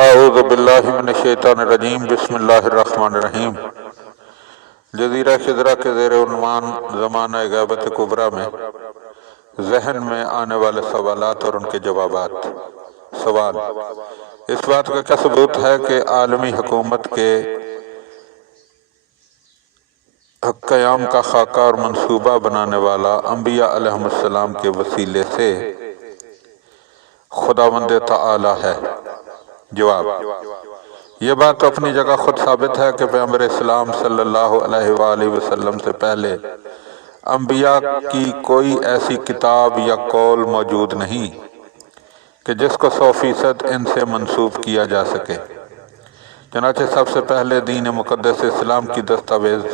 اعوذ باللہ من الشیطان الرجیم بسم اللہ الرحمن الرحیم۔ جزیرہ خضرہ کے زیر عنوان زمانہ غیبت کبریٰ میں ذہن میں آنے والے سوالات اور ان کے جوابات۔ سوال: اس بات کا کیا ثبوت ہے کہ عالمی حکومت کے قیام کا خاکہ اور منصوبہ بنانے والا انبیاء علیہم السلام کے وسیلے سے خداوند تعالی ہے؟ جواب: یہ بات تو اپنی جگہ خود ثابت ہے کہ پیغمبر اسلام صلی اللہ علیہ وآلہ وسلم سے پہلے انبیاء کی کوئی ایسی کتاب یا قول موجود نہیں کہ جس کو 100% ان سے منسوب کیا جا سکے۔ چنانچہ سب سے پہلے دین مقدس اسلام کی دستاویز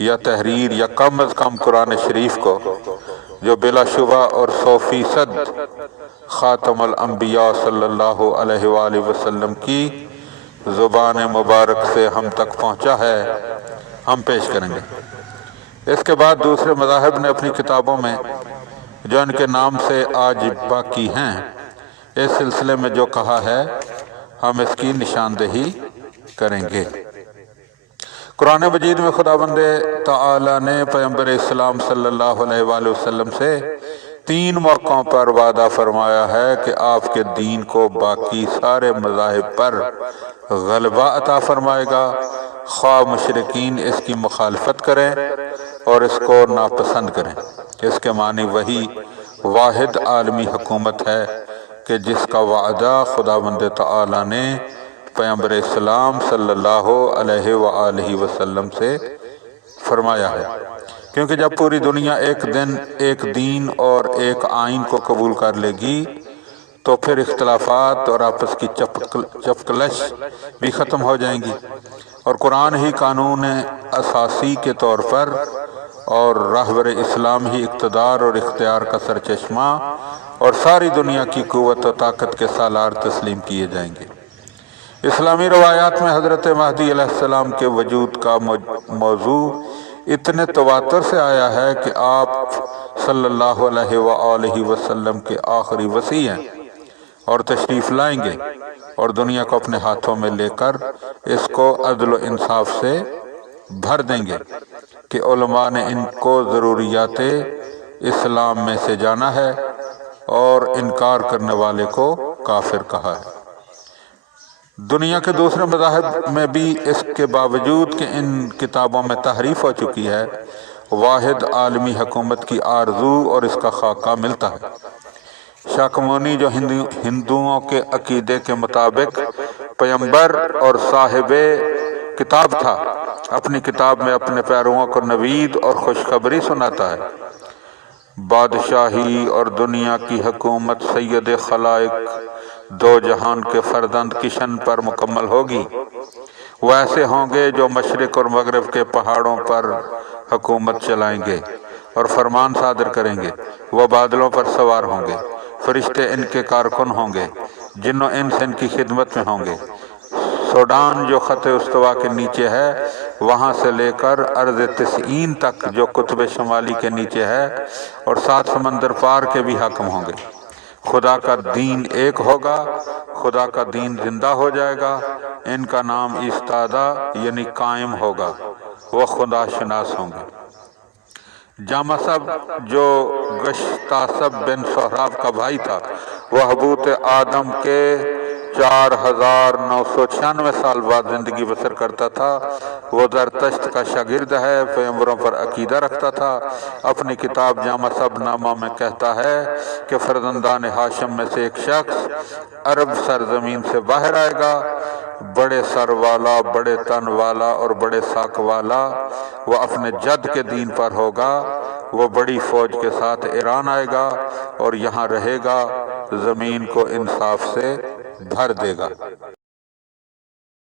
یا تحریر یا کم از کم قرآن شریف کو، جو بلا شبہ اور 100% خاتم الانبیاء صلی اللہ علیہ وآلہ وسلم کی زبان مبارک سے ہم تک پہنچا ہے، ہم پیش کریں گے۔ اس کے بعد دوسرے مذاہب نے اپنی کتابوں میں جو ان کے نام سے آج باقی ہیں، اس سلسلے میں جو کہا ہے ہم اس کی نشاندہی کریں گے۔ قرآن مجید میں خداوند تعالی نے پیغمبر اسلام صلی اللہ علیہ وآلہ وسلم سے 3 موقعوں پر وعدہ فرمایا ہے کہ آپ کے دین کو باقی سارے مذاہب پر غلبہ عطا فرمائے گا، خواہ مشرکین اس کی مخالفت کریں اور اس کو ناپسند کریں۔ اس کے معنی وہی واحد عالمی حکومت ہے کہ جس کا وعدہ خداوند تعالی نے پیغمبر اسلام صلی اللہ علیہ وآلہ وسلم سے فرمایا ہے، کیونکہ جب پوری دنیا ایک دین اور ایک آئین کو قبول کر لے گی تو پھر اختلافات اور آپس کی چپکلش بھی ختم ہو جائیں گی، اور قرآن ہی قانون اساسی کے طور پر اور رہبر اسلام ہی اقتدار اور اختیار کا سرچشمہ اور ساری دنیا کی قوت و طاقت کے سالار تسلیم کیے جائیں گے۔ اسلامی روایات میں حضرت مہدی علیہ السلام کے وجود کا موضوع اتنے تواتر سے آیا ہے کہ آپ صلی اللہ علیہ وآلہ وسلم کے آخری وصی ہیں اور تشریف لائیں گے اور دنیا کو اپنے ہاتھوں میں لے کر اس کو عدل و انصاف سے بھر دیں گے کہ علماء نے ان کو ضروریات اسلام میں سے جانا ہے اور انکار کرنے والے کو کافر کہا ہے۔ دنیا کے دوسرے مذاہب میں بھی اس کے باوجود کہ ان کتابوں میں تحریف ہو چکی ہے، واحد عالمی حکومت کی آرزو اور اس کا خاکہ ملتا ہے۔ شاکمونی جو ہندوؤں کے عقیدے کے مطابق پیغمبر اور صاحب کتاب تھا، اپنی کتاب میں اپنے پیرووں کو نوید اور خوشخبری سناتا ہے۔ بادشاہی اور دنیا کی حکومت سید خلائق دو جہان کے فرزند کشن پر مکمل ہوگی۔ وہ ایسے ہوں گے جو مشرق اور مغرب کے پہاڑوں پر حکومت چلائیں گے اور فرمان صادر کریں گے۔ وہ بادلوں پر سوار ہوں گے، فرشتے ان کے کارکن ہوں گے، جن و انس ان کی خدمت میں ہوں گے۔ سوڈان جو خط استوا کے نیچے ہے، وہاں سے لے کر ارض تسعین تک جو قطب شمالی کے نیچے ہے، اور 7 سمندر پار کے بھی حاکم ہوں گے۔ خدا کا دین ایک ہوگا، خدا کا دین زندہ ہو جائے گا، ان کا نام ایستادہ یعنی قائم ہوگا، وہ خدا شناس ہوں گے۔ جامسب جو گشتاسب بن سہراب کا بھائی تھا، وہ حبوط آدم کے 4996 سال بعد زندگی بسر کرتا تھا۔ وہ زرتشت کا شاگرد ہے، پیغمبروں پر عقیدہ رکھتا تھا۔ اپنی کتاب جامسب نامہ میں کہتا ہے کہ فرزندان ہاشم میں سے ایک شخص عرب سرزمین سے باہر آئے گا، بڑے سر والا، بڑے تن والا اور بڑے ساک والا۔ وہ اپنے جد کے دین پر ہوگا۔ وہ بڑی فوج کے ساتھ ایران آئے گا اور یہاں رہے گا، زمین کو انصاف سے بھر دے گا۔